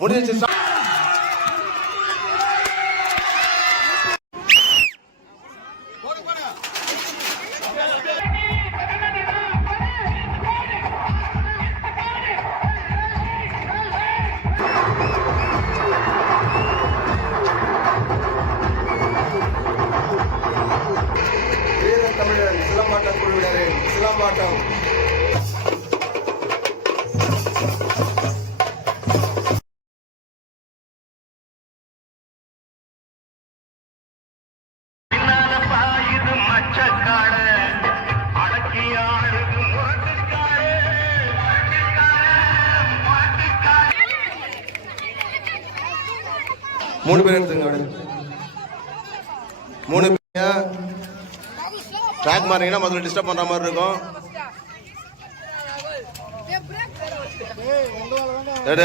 我连这。மூணு பேர் எடுத்துங்க மூணு பேர். ட்ராக் மாறிங்கன்னா முதல்ல டிஸ்டர்ப் பண்ற மாதிரி இருக்கும். எடே,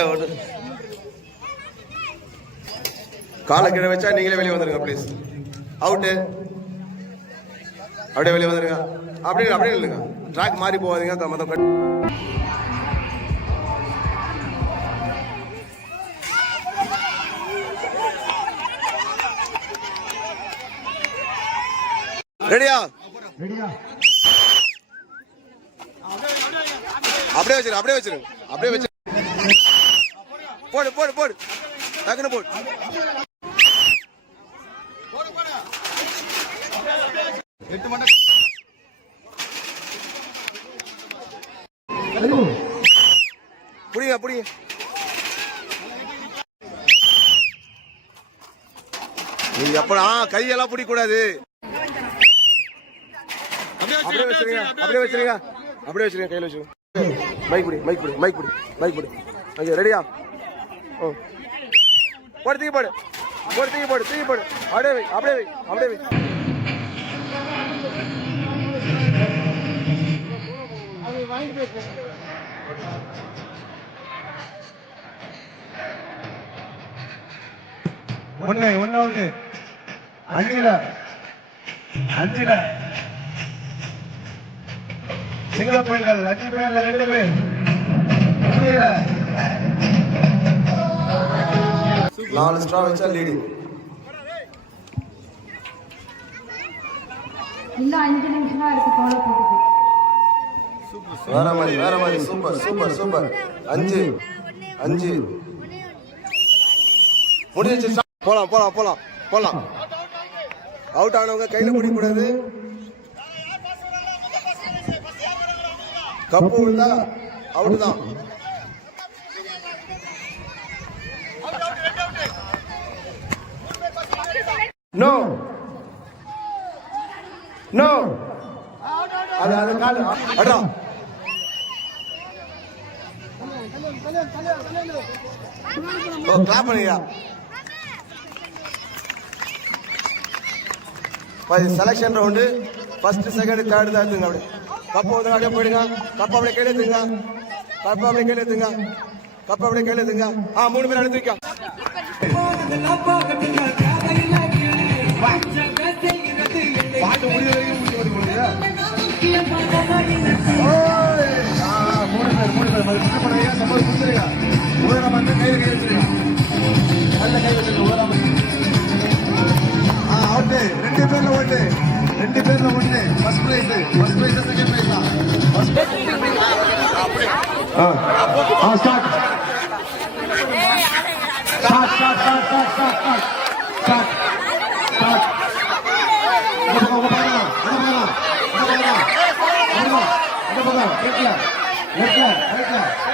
காலை கீழே வச்சா நீங்களே வெளியே வந்துருங்க ப்ளீஸ் அவுட்டு அப்படியே வெளியே வந்துருங்க. அப்படியே அப்படியே இல்லைங்க. ட்ராக் மாறி போகாதீங்க மொத்தம் கட் ரெடியா அப்படியே வச்சிரு அப்படியே வச்சிரு. அப்படியே வச்சிரு. போடு போடு போடு. டக்குன்னு போடு. எட்டு மணி புடிங்க புடிங்க நீங்க எப்படா கையெல்லாம் பிடிக்க கூடாது அப்படியே வச்சிருங்க அப்படியே வச்சிருங்க. அப்படியே வச்சிருங்க கையில வச்சுருங்க. மைக் பிடி மைக் பிடி மைக் பிடி மைக் பிடி. ஐயோ ரெடியா ஓ. போடு தூக்கி போடு. போடு தூக்கி போடு தூக்கி போடு. அப்படியே வை அப்படியே வை அப்படியே வை. வாங்கிட்டு போயிருக்கோம் ஒன்னு அஞ்சுல. அஞ்சுல. சிங்கள பெண்கள் அஞ்சு பேர்ல ரெண்டு பேர். நாலு ஸ்ட்ரா வச்சா லேடி இன்னும் அஞ்சு நிமிஷம் தான் இருக்கு தோலை போட்டுக்கு வேற மாதிரி வேற மாதிரி. சூப்பர் சூப்பர் சூப்பர் அஞ்சு அஞ்சு. முடிஞ்சிச்சு போலாம் போலாம் போலாம் போலாம். அவுட் ஆனவங்க கையில பிடிக்க கூடாது கப்பு விழுந்தா அவுட் தான். நோ நோ அது அது காலு. அடா ஓ கிளாப் பண்ணுங்க selection round first second third தான் எடுத்துங்க அப்படியே கப்பு வந்து அப்படியே போயிடுங்க கப்பு அப்படியே கையில் எடுத்துங்க கப்பு அப்படியே கையில் எடுத்துங்க கப்பு அப்படியே கையில் எடுத்துங்க ஆ மூணு பேர் எடுத்துருக்கோம் பாட்டு வரைக்கும் மூணு பேர் மூணு பேர் ஒரு புடிச்சு போடுறீங்க உதரம் வந்து கையில் கை வச்சிருக்கா நல்ல கை வச்சிருங்க உதரம் ஆ அவுட்டு ரெண்டு பேர்ல ஓட்டு ரெண்டு பேர்ல ஒண்ணு first prize first prize second prize தான் ஃபர்ஸ்ட் ஆ ஆ start start start start start start start start உங்க பக்கம் உங்க பக்கம்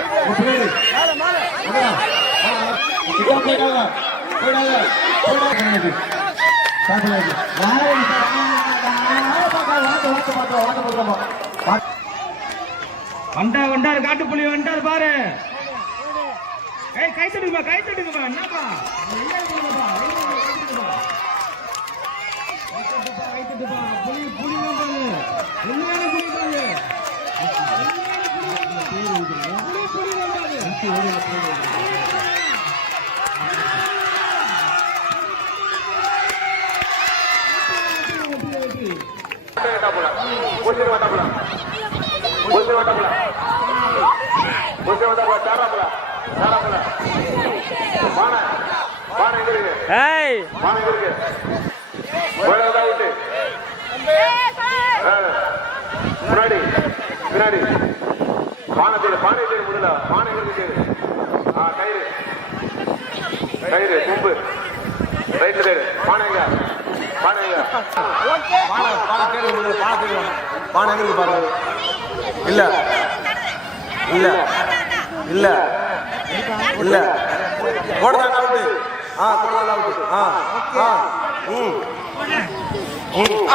வண்டா வண்டாரு காட்டுப்புலி வண்டாரு பாரு. ஏய் கை தட்டுங்கம்மா கை தட்டுங்கம்மா என்னப்பா? ஏய். வாங்க இருக்கு போய் அவுட் முன்னாடி. பின்னாடி பானை தேடு பானை தேடு முதல்ல பானை இருக்கு தேடு ஆ கயிறு. கயிறு கொம்பு. ரைட்ல தேடு. பானை எங்க பானை பானை தேடு முதல்ல பானை தேடு பானை எங்க பாருங்க இல்ல. இல்ல. இல்ல. இல்ல போடுதான் அவுட்டு? ஆ போடுதான் அவுட்டு? ஆ ஆ. ம். ம்.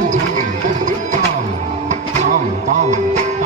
Boom! Boom! bum.